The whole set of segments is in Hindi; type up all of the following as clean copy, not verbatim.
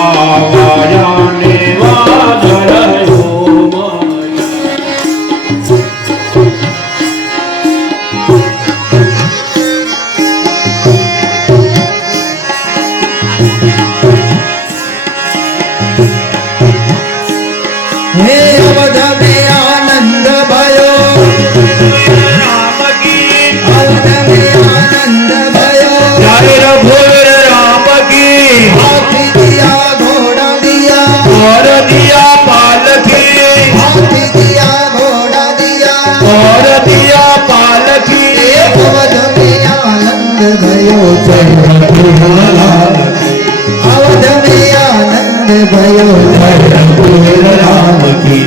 आवाजाने वादळयो हे अवध में आनंद भयो राम की अवध में आनंद भयो जय रघुवीर राम की हाथी दिया घोड़ा दिया और दिया पालकी हाथी दिया घोड़ा दिया और दिया पालकी अवध में आनंद भयो जय रघुवीर अवध में आनंद भयो जय रघुवीर राम की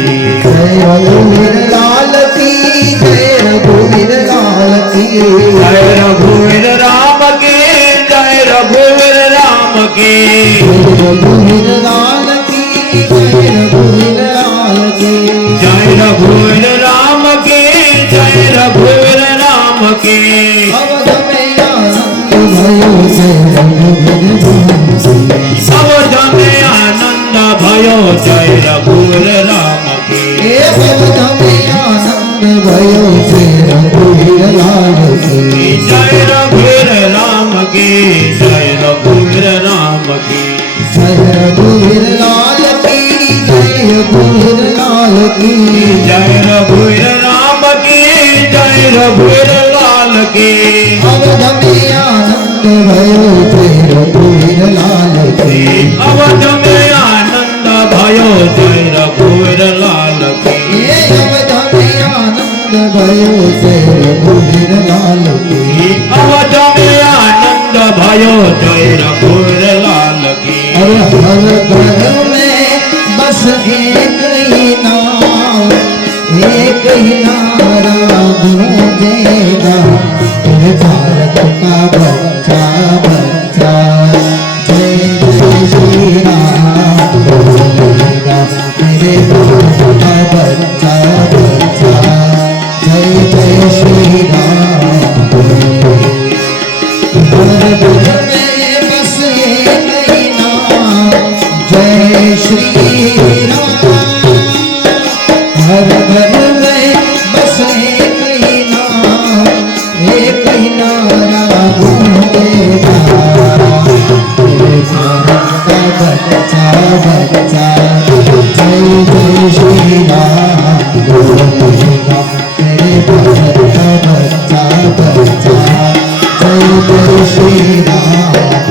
जय रघुवीर लाल की जय रघुवीर लाल की जय रघुवीर राम की जय रघुवीर राम की रघुवीर लाल की जय रघुवीर लाल की जय रघुवीर राम की जय रघुवीर राम की अवध में आनंद भयो जय रघुवीर अवध में आनंद भयो जय रघुवीर राम की अवध में आनंद भयो जय रघुवीर लाल की जय रघुवीर राम की जय रघुवीर राम की जय रघुवीर लाल की जय रघुवीर लाल की जय रघुवीर राम की जय रघुवीर लाल की अवध में आनंद भयो जय रघुवीर लाल की अवध में आनंद भयो जय रघुवीर लाल की अवध में आनंद भयो जय रघुवीर लाल की अवध में आनंद भयो जय रघुवीर लाल की अरे हर घर में बस एक ही नाम नारा गूंजेगा ये भारत का बच्चा बच्चा जय जय श्री राम बोलेगा मेरे भारत का बच्चा बच्चा जय जय श्री राम बोलेगा हर घर में बस एक ही नाम जय श्री राम हर घर में बस एक ही नारा गूंजेगा मेरे भारत का बच्चा बच्चा जय जय श्री राम बोलेगा मेरे भारत का बच्चा बच्चा जय जय श्री राम